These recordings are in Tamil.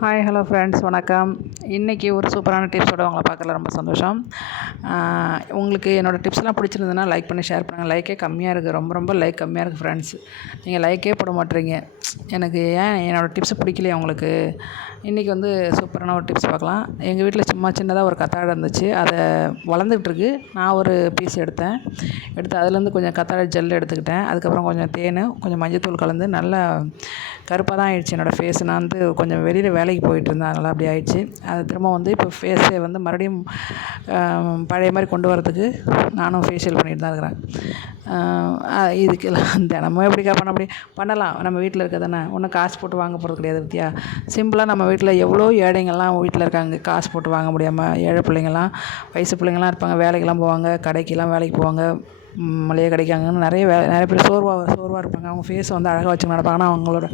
ஹாய் ஹலோ ஃப்ரெண்ட்ஸ் வணக்கம். இன்றைக்கி ஒரு சூப்பரான டிப்ஸோட உங்களை பார்க்கல ரொம்ப சந்தோஷம். உங்களுக்கு என்னோடய டிப்ஸ்லாம் பிடிச்சிருந்ததுன்னா லைக் பண்ணி ஷேர் பண்ணுங்கள் லைக்கே கம்மியாக இருக்குது ரொம்ப ரொம்ப லைக் கம்மியாக இருக்குது ஃப்ரெண்ட்ஸ் நீங்கள் லைக்கே போட மாட்டேறீங்க எனக்கு ஏன் என்னோடய டிப்ஸ் பிடிக்கலையா உங்களுக்கு? இன்றைக்கி வந்து சூப்பரான ஒரு டிப்ஸ் பார்க்கலாம். எங்கள் வீட்டில் சும்மா சின்னதாக ஒரு கத்தாழை இருந்துச்சு. அதை வளர்ந்துக்கிட்டுருக்கு நான் ஒரு பீஸ் எடுத்தேன். எடுத்து அதுலேருந்து கொஞ்சம் கத்தாழை ஜெல் எடுத்துக்கிட்டேன். அதுக்கப்புறம் கொஞ்சம் தேன் கொஞ்சம் மஞ்சத்தூள் கலந்து நல்லா கருப்பாக தான் ஆயிடுச்சு என்னோடய ஃபேஸ் நான் வந்து கொஞ்சம் வெளியில் வேலைக்கு போயிட்டு இருந்தேன் அதனால் அப்படி ஆயிடுச்சு. அது திரும்ப வந்து இப்போ ஃபேஸை வந்து மறுபடியும் பழைய மாதிரி கொண்டு வரதுக்கு நானும் ஃபேஷியல் பண்ணிட்டு தான் இருக்கிறேன். இதுக்கெல்லாம் தினமும் எப்படிக்கா பண்ண முடியும்? பண்ணலாம். நம்ம வீட்டில் இருக்க தானே. ஒன்றும் காசு போட்டு வாங்க போகிறது கிடையாது பத்தியா சிம்பிளாக நம்ம வீட்டில் எவ்வளோ ஏழைங்கள்லாம் வீட்டில் இருக்காங்க காசு போட்டு வாங்க முடியாமல் ஏழை பிள்ளைங்கள்லாம் வயசு பிள்ளைங்கள்லாம் இருப்பாங்க வேலைக்கெல்லாம் போவாங்க கடைக்கெல்லாம் வேலைக்கு போவாங்க மளிகை கடைக்காங்கன்னு நிறைய வே நிறைய பேர் சோர்வாக சோர்வாக இருப்பாங்க. அவங்க ஃபேஸை வந்து அழகாக வச்சு நடப்பாங்க. ஆனால் அவங்களோட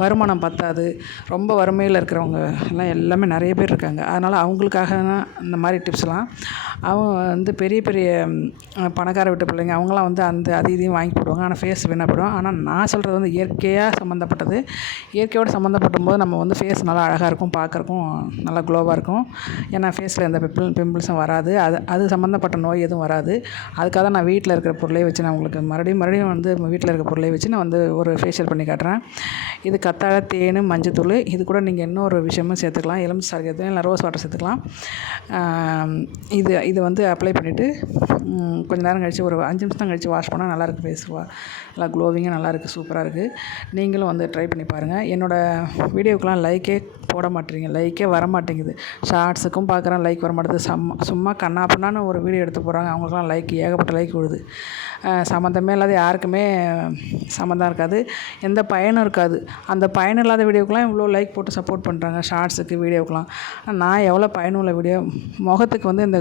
வருமானம் பத்தாது. ரொம்ப வறுமையில் இருக்கிறவங்க எல்லாம் எல்லாமே நிறைய பேர் இருக்காங்க. அதனால் அவங்களுக்காக தான் இந்த மாதிரி டிப்ஸ்லாம் அவங்க வந்து பெரிய பெரிய பணக்கார வீட்டு பிள்ளைங்க அவங்களாம் வந்து அந்த அது இதையும் வாங்கி போடுவாங்க. ஆனால் ஃபேஸ் வீணாக போயிடும் ஆனால் நான் சொல்கிறது வந்து இயற்கையாக சம்மந்தப்பட்டது. இயற்கையோடு சம்மந்தப்படும் போது நம்ம வந்து ஃபேஸ் நல்லா அழகாக இருக்கும் பார்க்குறக்கும் நல்லா க்ளோவாக இருக்கும். ஏன்னா ஃபேஸில் எந்த பிம்பிள் பிம்பிள்ஸும் வராது. அது அது சம்மந்தப்பட்ட நோய் எதுவும் வராது. அதுக்காக தான் நான் வீட்டில் இருக்கிற பொருளே வச்சு நான் உங்களுக்கு மறுபடியும் மறுபடியும் வந்து வீட்டில் இருக்கிற பொருளை வச்சு நான் வந்து ஒரு ஃபேஷியல் பண்ணி காட்டுறேன். இது கத்தாழ தேன் மஞ்சத்தூள் இது கூட நீங்கள் இன்னொரு விஷயமும் சேர்த்துக்கலாம். எலுமிச்சை சாறு சேர்த்துக்கலாம். இல்லை ரோஸ் வாட்டர் சேர்த்துக்கலாம். இது இது வந்து அப்ளை பண்ணிவிட்டு கொஞ்சம் நேரம் கழித்து ஒரு அஞ்சு நிமிஷம் தான் கழித்து வாஷ் பண்ணால் நல்லாயிருக்கு ஃபேஸ் நல்லா க்ளோவிங்காக நல்லாயிருக்கு சூப்பராக இருக்குது நீங்களும் வந்து ட்ரை பண்ணி பாருங்கள் என்னோடய வீடியோக்கெலாம் லைக்கே போட மாட்டேறீங்க லைக்கே வர மாட்டேங்குது ஷார்ட்ஸுக்கும் பார்க்குறேன் லைக் வர மாட்டேங்குது சம் சும்மா கண்ணா ஒரு வீடியோ எடுத்து போகிறாங்க அவங்களுக்குலாம் லைக் ஏகப்பட்ட லைக் விழுது. சம்மந்தமே இல்லாத யாருக்குமே சம்மந்தம் இருக்காது. எந்த பயனும் இருக்காது. அந்த பயன் இல்லாத வீடியோக்கெலாம் இவ்வளோ லைக் போட்டு சப்போர்ட் பண்ணுறாங்க ஷார்ட்ஸுக்கு வீடியோக்கெலாம் நான் எவ்வளோ பயனுள்ள வீடியோ முகத்துக்கு வந்து இந்த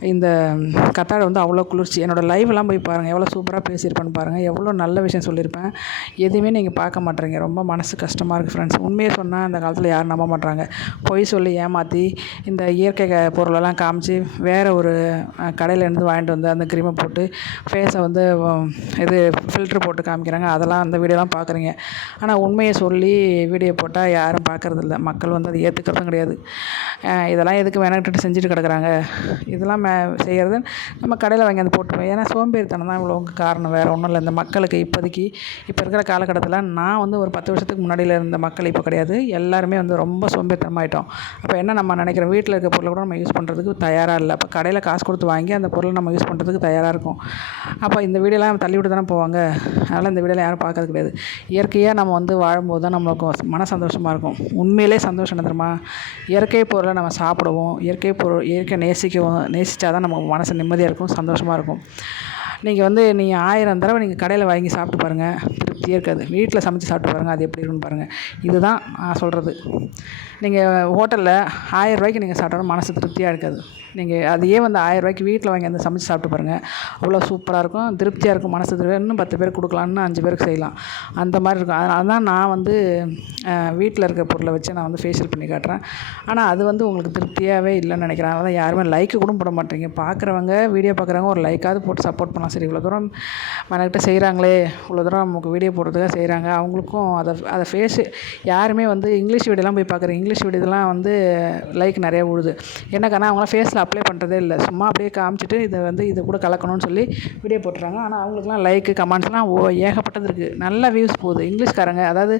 இந்த கத்தாழை வந்து அவ்வளோ குளிர்ச்சி. என்னோடய லைவ்லாம் போய் பாருங்கள் எவ்வளோ சூப்பராக பேசியிருப்பேன்னு பாருங்கள் எவ்வளோ நல்ல விஷயம் சொல்லியிருப்பேன். எதுவுமே நீங்கள் பார்க்க மாட்டேறீங்க. ரொம்ப மனசு கஷ்டமாக இருக்குது ஃப்ரெண்ட்ஸ் உண்மையை சொன்னால் அந்த காலத்தில் யாரும் நம்ப மாட்டாங்க. பொய் சொல்லி ஏமாற்றி இந்த இயற்கை க- பொருளெல்லாம் காமிச்சு வேறு ஒரு கடையிலேருந்து வாங்கிட்டு வந்து அந்த க்ரீமை போட்டு ஃபேஸை வந்து இது ஃபில்ட்ரு போட்டு காமிக்கிறாங்க. அதெல்லாம் அந்த வீடியோலாம் பார்க்குறீங்க. ஆனால் உண்மையை சொல்லி வீடியோ போட்டால் யாரும் பார்க்குறதில்ல. மக்கள் வந்து அதை ஏற்றுக்கிறதும் கிடையாது. இதெல்லாம் எதுக்கு வேணாக்கிட்டு செஞ்சுட்டு கிடக்குறாங்க? இதெல்லாம் மே செய்கிறது நம்ம கடையில் வாங்கி வந்து போட்டுருவோம் ஏன்னா சோம்பேறித்தனம் தான் இவ்வளோ காரணம். வேறு ஒன்றும் இல்லை. இந்த மக்களுக்கு இப்போதைக்கு இப்போ இருக்கிற காலகட்டத்தில் நான் வந்து ஒரு பத்து வருஷத்துக்கு முன்னாடியில் இருந்த மக்கள் இப்போ கிடையாது. எல்லாருமே வந்து ரொம்ப சோம்பேறித்தனமாயிட்டோம் அப்போ என்ன நம்ம நினைக்கிறோம்? வீட்டில் இருக்க பொருளை கூட நம்ம யூஸ் பண்ணுறதுக்கு தயாராக இல்லை. அப்போ கடையில் காசு கொடுத்து வாங்கி அந்த பொருளை நம்ம யூஸ் பண்ணுறதுக்கு தயாராக இருக்கும். அப்போ இந்த வீடியோலாம் தள்ளி விட்டு தானே போவாங்க? அதனால் இந்த வீடியோலாம் யாரும் பார்க்கறது கிடையாது. இயற்கையாக நம்ம வந்து வாழும்போது தான் நம்மளுக்கு மன சந்தோஷமாக இருக்கும். உண்மையிலே சந்தோஷம் என்ன தெரியுமா? இயற்கை பொருளை நம்ம சாப்பிடுவோம். இயற்கை பொருள் இயற்கை நேசிக்கவும் நேசித்தா தான் நம்ம மனசு நிம்மதியாக இருக்கும் சந்தோஷமாக இருக்கும். நீங்கள் வந்து நீங்கள் ஆயிரம் தடவை நீங்கள் கடையில் வாங்கி சாப்பிட்டு பாருங்கள் திருப்தியே இருக்காது. வீட்டில் சமைச்சு சாப்பிட்டு பாருங்கள் அது எப்படி இருக்குன்னு பாருங்கள் இதுதான் நான் சொல்கிறது நீங்கள் ஹோட்டலில் ஆயிரம் ரூபாய்க்கு நீங்கள் சாப்பிட்டாலும் மனசு திருப்தியாக இருக்காது. நீங்கள் அதையே வந்து ஆயிரம் ரூபாய்க்கு வீட்டில் வாங்கி வந்து சமைச்சு சாப்பிட்டு பாருங்கள் அவ்வளோ சூப்பராக இருக்கும் திருப்தியாக இருக்கும் மனசு திருப்தியா- இன்னும் பத்து பேருக்கு கொடுக்கலான்னு அஞ்சு பேருக்கு செய்யலாம். அந்த மாதிரி இருக்கும். அதனால தான் நான் வந்து வீட்டில் இருக்க பொருளை வச்சு நான் வந்து ஃபேஷியல் பண்ணி காட்டுறேன். ஆனால் அது வந்து உங்களுக்கு திருப்தியாகவே இல்லைன்னு நினைக்கிறேன். அதனால் தான் யாருமே லைக்கு கூட போட மாட்டேங்க. பார்க்குறவங்க வீடியோ பார்க்குறவங்க ஒரு லைக்காவது போட்டு சப்போர்ட் பண்ணலாம். சரி இவ்வளோ தூரம் மெனக்கிட்ட செய்கிறாங்களே இவ்வளோ தூரம் நமக்கு வீடியோ போடுறதுக்காக செய்கிறாங்க அவங்களுக்கும் அதை அதை ஃபேஸு யாருமே வந்து இங்கிலீஷ் வீடியோலாம் போய் பார்க்குறேன் இங்கிலீஷ் வீடியோலாம் வந்து லைக் நிறைய விழுது என்ன காரணம் அவங்களாம் ஃபேஸில் அப்ளை பண்ணுறதே இல்லை. சும்மா அப்படியே காமிச்சிட்டு இதை வந்து இதை கூட கலக்கணும்னு சொல்லி வீடியோ போட்டுறாங்க. ஆனால் அவங்களுக்குலாம் லைக்கு கமெண்ட்ஸ்லாம் ஓ ஏகப்பட்டது இருக்குது நல்ல வியூஸ் போகுது. இங்கிலீஷ்காரங்க அதாவது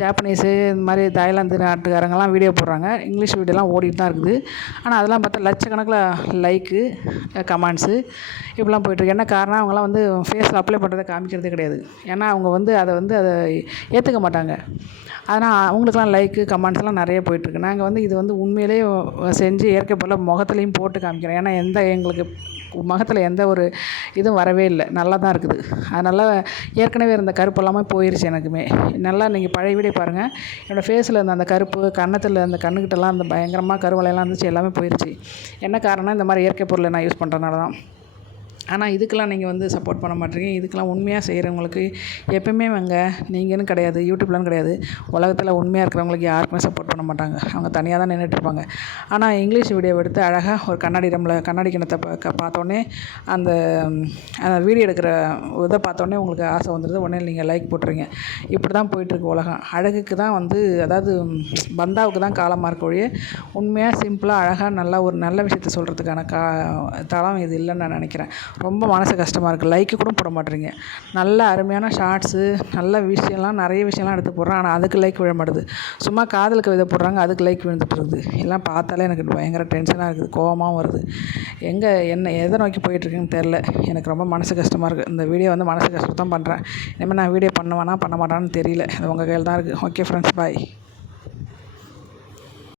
ஜாப்பனீஸு இந்த மாதிரி தாய்லாந்து நாட்டுக்காரங்கலாம் வீடியோ போடுறாங்க. இங்கிலீஷ் வீடியோலாம் ஓடிட்டு தான் இருக்குது. ஆனால் அதெல்லாம் பார்த்தா லட்சக்கணக்கில் லைக்கு கமெண்ட்ஸு இப்படிலாம் போயிட்டுருக்கு என்ன காரணம் அவங்களாம் வந்து ஃபேஸில் அப்ளை பண்ணுறதை காமிக்கிறதே கிடையாது. ஏன்னா அவங்க வந்து அதை வந்து அதை ஏற்றுக்க மாட்டாங்க. அதனால் அவங்களுக்குலாம் லைக்கு கமெண்ட்ஸ்லாம் நிறைய போயிட்டுருக்கு. நாங்கள் வந்து இது வந்து உண்மையிலேயே செஞ்சு இயற்கை பொருளை முகத்துலையும் போட்டு காமிக்கிறோம். ஏன்னா எந்த எங்களுக்கு முகத்தில் எந்த ஒரு இதுவும் வரவே இல்லை. நல்லா தான் இருக்குது. அதனால் ஏற்கனவே இருந்த கருப்பு எல்லாமே போயிருச்சு எனக்குமே. நல்லா நீங்கள் பழைய வீடியோ பாருங்கள் என்னோடய ஃபேஸில் இருந்த அந்த கருப்பு கன்னத்தில் அந்த கண்ணுக்கிட்டலாம் அந்த பயங்கரமாக கருவலையெல்லாம் இருந்துச்சு. எல்லாமே போயிருச்சு. என்ன காரணம் இந்த மாதிரி இயற்கை பொருளை நான் யூஸ் பண்ணுறதுனால தான் ஆனால் இதுக்கெல்லாம் நீங்கள் வந்து சப்போர்ட் பண்ண மாட்டேறீங்க இதுக்கெல்லாம் உண்மையாக செய்கிறவங்களுக்கு எப்போயுமே அவங்க நீங்கன்னு கிடையாது யூடியூப்லன்னு கிடையாது. உலகத்தில் உண்மையாக இருக்கிறவங்களுக்கு யாருக்குமே சப்போர்ட் பண்ண மாட்டாங்க. அவங்க தனியாக தான் நின்றுட்டுருப்பாங்க ஆனால் இங்கிலீஷ் வீடியோ எடுத்து அழகாக ஒரு கண்ணாடி ரம்மில் கண்ணாடி கிணத்தை பார்த்தோன்னே அந்த அந்த வீடியோ எடுக்கிற இதை பார்த்தோன்னே உங்களுக்கு ஆசை வந்துடுது உடனே நீங்கள் லைக் போட்டுறீங்க இப்படி தான் போயிட்டுருக்கு உலகம். அழகுக்கு தான் வந்து அதாவது பந்தாவுக்கு தான் காலமாக இருக்க ஒழிய உண்மையாக சிம்பிளாக அழகாக நல்லா ஒரு நல்ல விஷயத்த சொல்கிறதுக்கான கா தளம் இது இல்லைன்னு நான் நினைக்கிறேன். ரொம்ப மனசு கஷ்டமாக இருக்குது லைக்கு கூட போட மாட்டேறீங்க. நல்ல அருமையான ஷார்ட்ஸு நல்ல விஷயம்லாம் நிறைய விஷயம்லாம் எடுத்து போடுறேன். ஆனால் அதுக்கு லைக் விழ மாட்டுது. சும்மா காதல் கவிதை போடுறாங்க அதுக்கு லைக் விழுந்துட்டு இருக்குது எல்லாம் பார்த்தாலே எனக்கு பயங்கர டென்ஷனாக இருக்குது. கோபமாகவும் வருது. எங்கே என்ன எதை நோக்கி போயிட்டுருக்குன்னு தெரில எனக்கு ரொம்ப மனசு கஷ்டமாக இருக்குது இந்த வீடியோ வந்து மனசு கஷ்டத்தான் பண்ணுறேன் இனிமேல் நான் வீடியோ பண்ணுவேனா பண்ண மாட்டான்னு தெரியல. அது உங்கள் கையில் தான் இருக்குது ஓகே ஃப்ரெண்ட்ஸ் பாய்